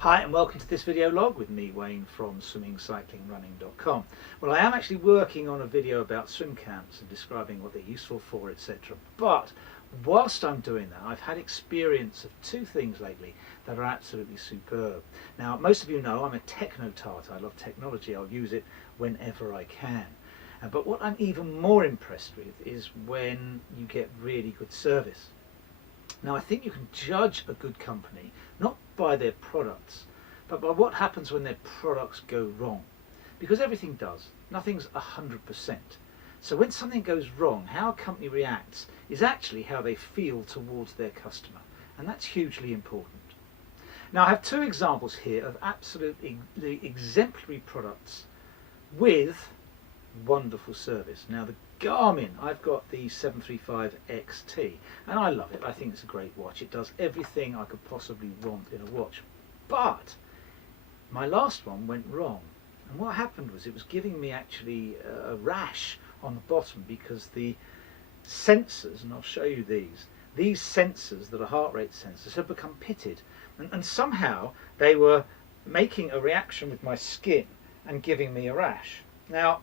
Hi and welcome to this video log with me, Wayne, from swimmingcyclingrunning.com. Well, I am actually working on a video about swim camps and describing what they're useful for, etc. But whilst I'm doing that, I've had experience of two things lately that are absolutely superb. Now, most of you know I'm a techno-tart. I love technology. I'll use it whenever I can. But what I'm even more impressed with is when you get really good service. Now, I think you can judge a good company not by their products, but by what happens when their products go wrong. Because everything does. Nothing's 100%. So when something goes wrong, how a company reacts is actually how they feel towards their customer. And that's hugely important. Now, I have two examples here of absolutely exemplary products with wonderful service. Now, the Garmin, I've got the 735 XT and I love it. I think it's a great watch. It does everything I could possibly want in a watch. But my last one went wrong, and what happened was it was giving me actually a rash on the bottom because the sensors, and I'll show you these sensors that are heart rate sensors, have become pitted, and somehow they were making a reaction with my skin and giving me a rash. Now,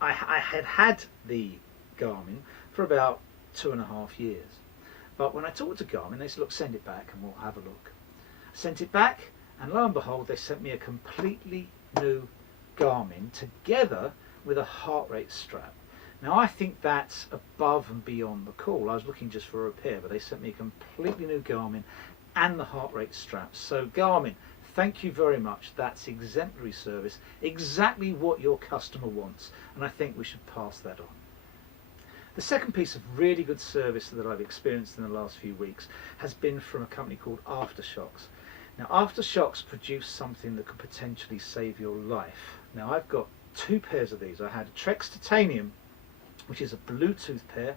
I had had the Garmin for about 2.5 years, but when I talked to Garmin, they said, look, send it back and we'll have a look. I sent it back, and lo and behold, they sent me a completely new Garmin together with a heart rate strap. Now, I think that's above and beyond the call. I was looking just for a repair, but they sent me a completely new Garmin and the heart rate strap. So Garmin, thank you very much. That's exemplary service, exactly what your customer wants, and I think we should pass that on. The second piece of really good service that I've experienced in the last few weeks has been from a company called Aftershocks. Now, Aftershocks produce something that could potentially save your life. Now, I've got two pairs of these. I had a Trex Titanium, which is a Bluetooth pair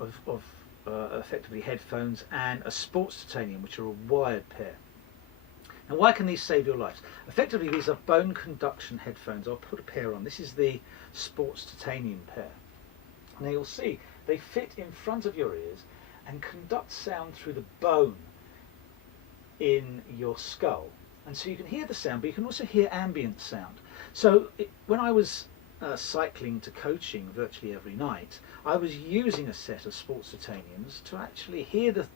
of effectively headphones, and a Sports Titanium, which are a wired pair. Now, why can these save your lives? Effectively, these are bone conduction headphones. I'll put a pair on. This is the Sports Titanium pair. Now, you'll see they fit in front of your ears and conduct sound through the bone in your skull. And so you can hear the sound, but you can also hear ambient sound. So when I was cycling to coaching virtually every night, I was using a set of Sports Titaniums to actually hear the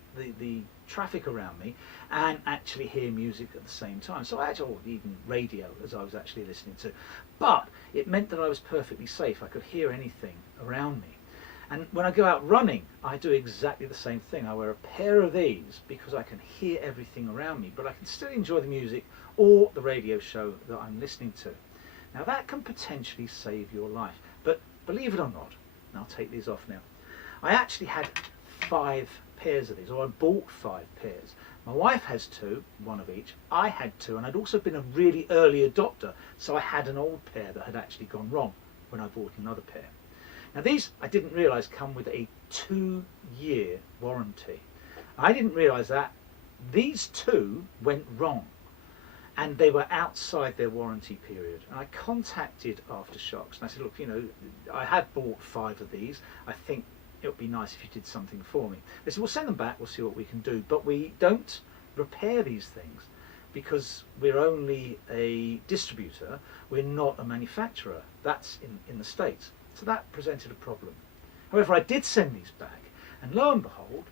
traffic around me and actually hear music at the same time. So I had even radio as I was actually listening to. But it meant that I was perfectly safe. I could hear anything around me. And when I go out running, I do exactly the same thing. I wear a pair of these because I can hear everything around me, but I can still enjoy the music or the radio show that I'm listening to. Now, that can potentially save your life. But believe it or not, and I'll take these off now, I actually had 5 pairs of these, or I bought 5 pairs. My wife has 2, one of each. I had 2, and I'd also been a really early adopter, so I had an old pair that had actually gone wrong when I bought another pair. Now, these, I didn't realise, come with a 2-year warranty. I didn't realise that. These 2 went wrong, and they were outside their warranty period. And I contacted Aftershocks, and I said, look, you know, I had bought 5 of these. I think it would be nice if you did something for me. They said, we'll send them back, we'll see what we can do. But we don't repair these things because we're only a distributor. We're not a manufacturer. That's in the States. So that presented a problem. However, I did send these back, and lo and behold,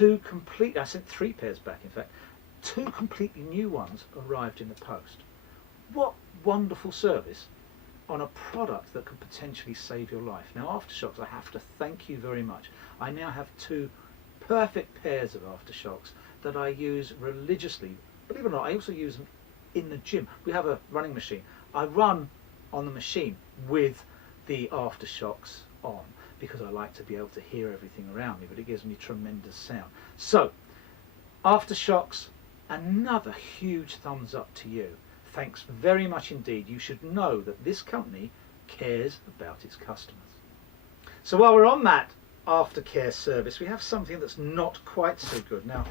I sent 3 pairs back, in fact. 2 completely new ones arrived in the post. What wonderful service on a product that could potentially save your life. Now, Aftershocks, I have to thank you very much. I now have 2 perfect pairs of Aftershocks that I use religiously. Believe it or not, I also use them in the gym. We have a running machine. I run on the machine with the Aftershocks on because I like to be able to hear everything around me, but it gives me tremendous sound. So, Aftershocks, another huge thumbs up to you. Thanks very much indeed. You should know that this company cares about its customers. So while we're on that aftercare service, we have something that's not quite so good. Now,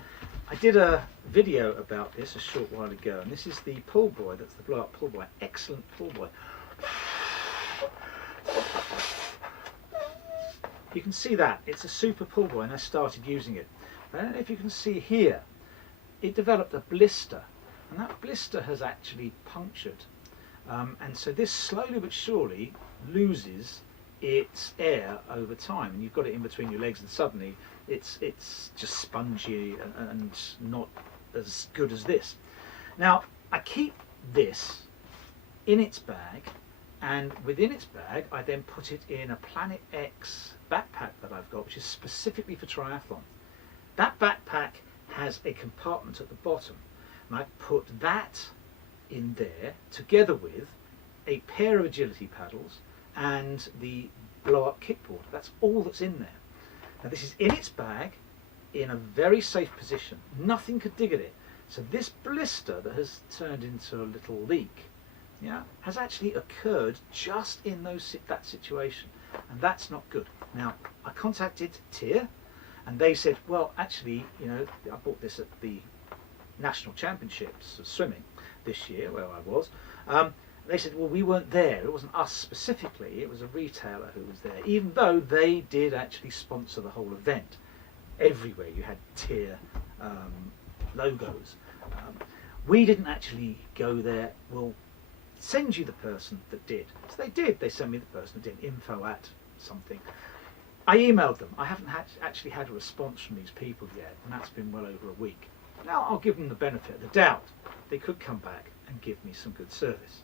I did a video about this a short while ago, and this is the pull buoy. That's the blow up pull buoy. Excellent pull buoy. You can see that it's a super pull buoy, and I started using it. I don't know if you can see here, it developed a blister and that blister has actually punctured. And so this slowly but surely loses its air over time, and you've got it in between your legs, and suddenly it's just spongy and not as good as this. Now I keep this in its bag, and within its bag I then put it in a Planet X backpack that I've got, which is specifically for triathlon. That backpack has a compartment at the bottom, and I put that in there together with a pair of agility paddles and the blow-up kickboard. That's all that's in there. Now this is in its bag in a very safe position. Nothing could dig at it. So this blister that has turned into a little leak, yeah, has actually occurred just in that situation, and that's not good. Now I contacted TIR, and they said, well, actually, you know, I bought this at the National Championships of swimming this year where I was. They said, well, we weren't there. It wasn't us specifically. It was a retailer who was there, even though they did actually sponsor the whole event. Everywhere you had TIR logos. We didn't actually go there. We'll send you the person that did. So they did. They sent me the person that did, info at something. I emailed them. I haven't actually had a response from these people yet, and that's been well over a week. Now I'll give them the benefit of the doubt. They could come back and give me some good service,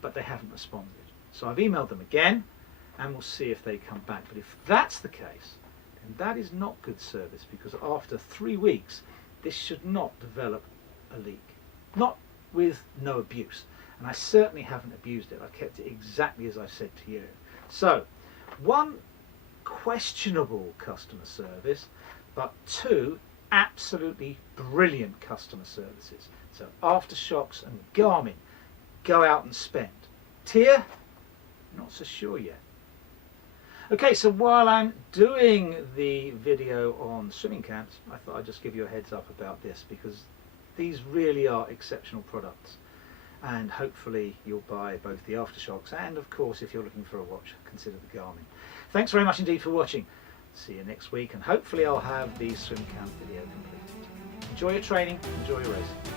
but they haven't responded. So I've emailed them again, and we'll see if they come back. But if that's the case, then that is not good service, because after 3 weeks this should not develop a leak. Not with no abuse, and I certainly haven't abused it. I kept it exactly as I said to you. So, 1, questionable customer service, but 2, absolutely brilliant customer services. So aftershocks and Garmin, go out and spend. TIR, not so sure yet. Okay, so while I'm doing the video on swimming camps, I thought I'd just give you a heads up about this, because these really are exceptional products, and hopefully you'll buy both the aftershocks, and of course if you're looking for a watch, consider the Garmin. Thanks very much indeed for watching. See you next week, and hopefully I'll have the swim camp video completed. Enjoy your training, enjoy your race.